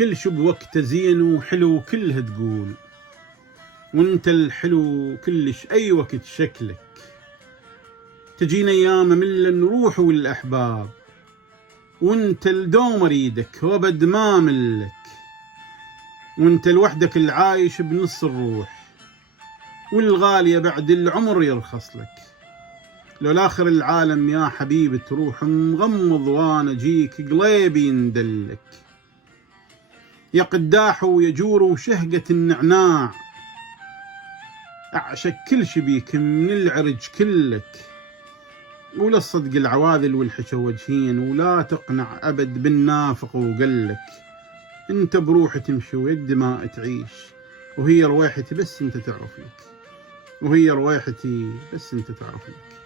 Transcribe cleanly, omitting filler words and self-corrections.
كل شي بوقته زين وحلو كلها تقول، وانت الحلو كلش اي وقت شكلك. تجينا ايام ملة نروح والاحباب، وانت الدوم اريدك وابد ما ملك، وانت لوحدك العايش بنص الروح، والغالية بعد العمر يرخص لك. لو لاخر العالم يا حبيبي تروح مغمض وانا جيك قليبي يندلك. يا قداح ويا جور وشهقة النعناع، اعشق كل شي بيك من العرج كلك. ولا تصدق العواذل والحشا وجهين، ولا تقنع ابد بالنافق وقلك. انت بروحي تمشي ويد ما تعيش، وهي روايحتي بس انت تعرف لك، وهي روايحتي بس انت تعرف لك.